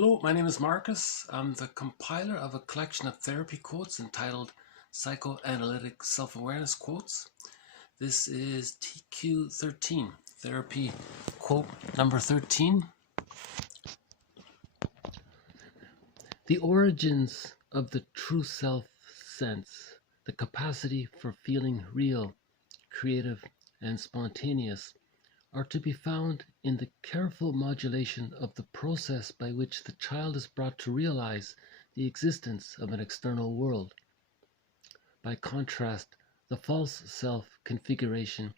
Hello, my name is Marcus. I'm the compiler of a collection of therapy quotes entitled Psychoanalytic Self-Awareness Quotes. This is TQ 13, therapy quote number 13. The origins of the true self sense, the capacity for feeling real, creative, and spontaneous, are to be found in the careful modulation of the process by which the child is brought to realize the existence of an external world. By contrast, the false self configuration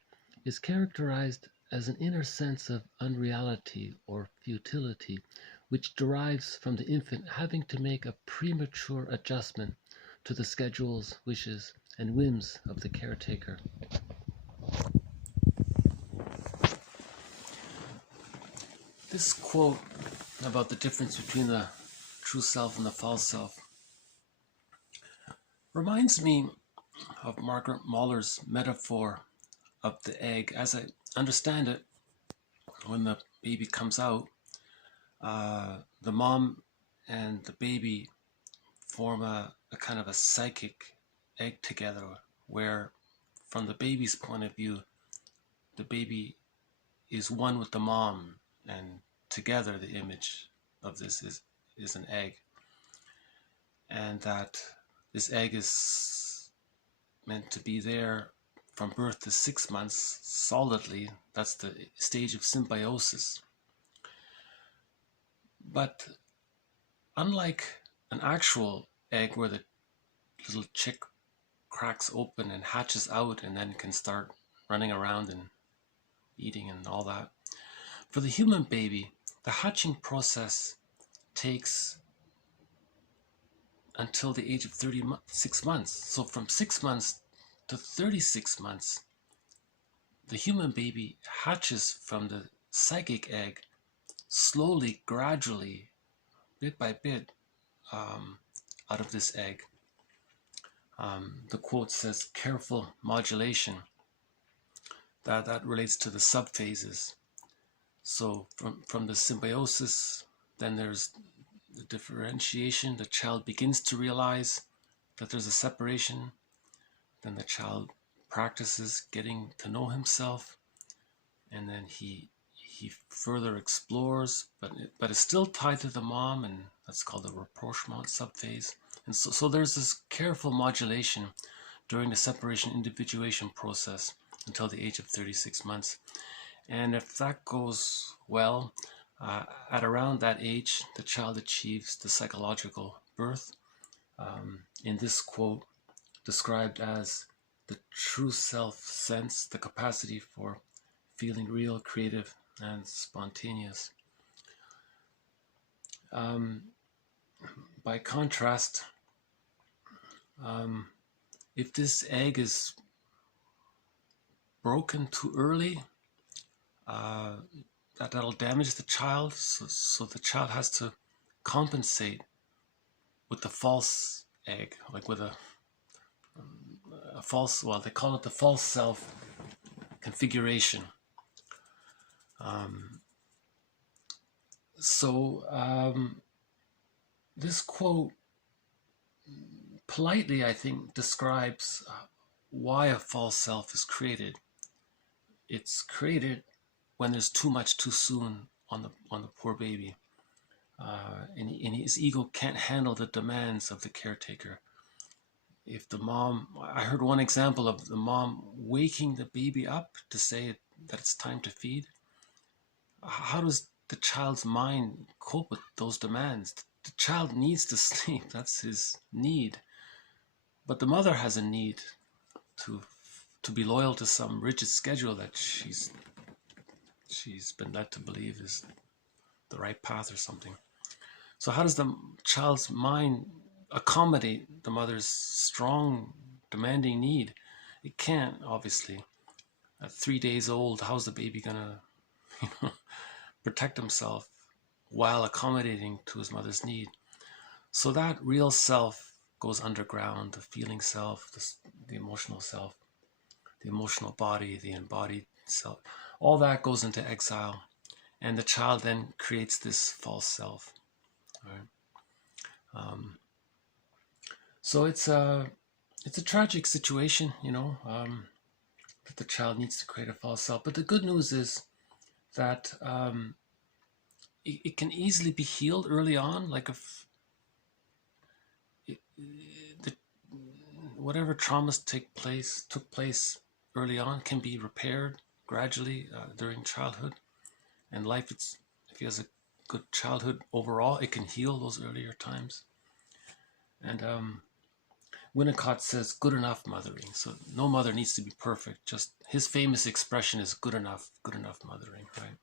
is characterized as an inner sense of unreality or futility, which derives from the infant having to make a premature adjustment to the schedules, wishes, and whims of the caretaker. This quote about the difference between the true self and the false self reminds me of Margaret Mahler's metaphor of the egg. As I understand it, when the baby comes out, the mom and the baby form a kind of a psychic egg together, where from the baby's point of view, the baby is one with the mom, and together the image of this is an egg. And that this egg is meant to be there from birth to 6 months solidly. That's the stage of symbiosis. But unlike an actual egg where the little chick cracks open and hatches out and then can start running around and eating and all that, for the human baby, the hatching process takes until the age of 36 months. So from 6 months to 36 months, the human baby hatches from the psychic egg slowly, gradually, bit by bit, out of this egg. The quote says careful modulation. That relates to the subphases. So from the symbiosis, then there's the differentiation. The child begins to realize that there's a separation. Then the child practices getting to know himself, and then he further explores, but is still tied to the mom, and that's called the rapprochement subphase. And so there's this careful modulation during the separation individuation process until the age of 36 months. And if that goes well, at around that age, the child achieves the psychological birth, in this quote described as the true self sense, the capacity for feeling real, creative, and spontaneous. By contrast, if this egg is broken too early, that'll damage the child, so the child has to compensate with the false egg, like with a false, well, they call it the false self configuration. This quote politely, I think, describes why a false self is created. It's created when there's too much too soon on the poor baby, and his ego can't handle the demands of the caretaker. If the mom, I heard one example of the mom waking the baby up to say that it's time to feed. How does the child's mind cope with those demands? The child needs to sleep, that's his need. But the mother has a need to be loyal to some rigid schedule that she's been led to believe is the right path or something. So how does the child's mind accommodate the mother's strong, demanding need? It can't, obviously. At 3 days old, how's the baby gonna protect himself while accommodating to his mother's need? So that real self goes underground, the feeling self, the emotional self, the emotional body, the embodied self. All that goes into exile, and the child then creates this false self. Right? So it's a tragic situation, you know, that the child needs to create a false self. But the good news is that it can easily be healed early on. Like if the, whatever traumas took place early on can be repaired gradually during childhood and life. It's if he has a good childhood overall, it can heal those earlier times. And Winnicott says good enough mothering. So no mother needs to be perfect. Just his famous expression is good enough mothering, right?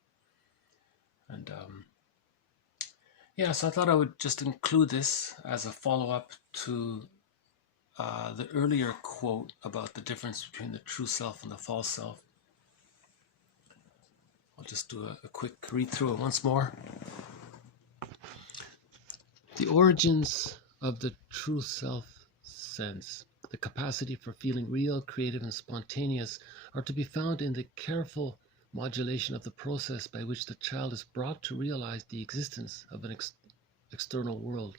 And yeah, so I thought I would just include this as a follow-up to the earlier quote about the difference between the true self and the false self. I'll just do a quick read through it once more. The origins of the true self sense, the capacity for feeling real, creative, and spontaneous, are to be found in the careful modulation of the process by which the child is brought to realize the existence of an external world.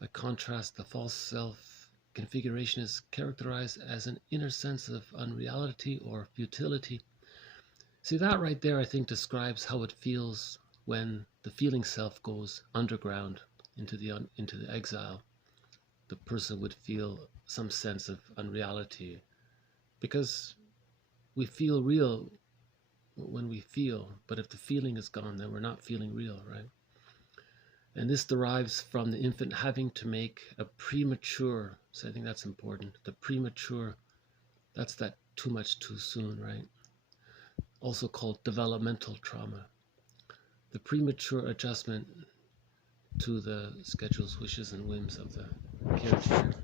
By contrast, the false self configuration is characterized as an inner sense of unreality or futility. See, that right there, I think, describes how it feels when the feeling self goes underground into the exile. The person would feel some sense of unreality, because we feel real when we feel, but if the feeling is gone, then we're not feeling real, right? And this derives from the infant having to make a premature, so I think that's important, the premature, that's that too much too soon, right? Also called developmental trauma. The premature adjustment to the schedules, wishes, and whims of the caretaker.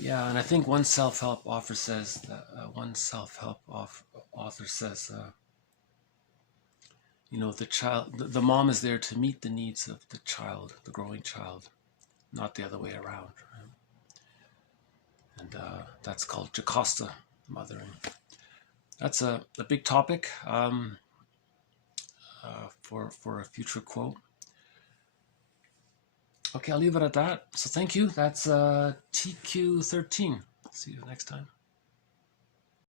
Yeah, and I think one self-help author says that you know, the mom is there to meet the needs of the child, the growing child, not the other way around. Right? And that's called Jocasta mothering. That's a big topic for a future quote. Okay, I'll leave it at that. So thank you. That's TQ13. See you next time.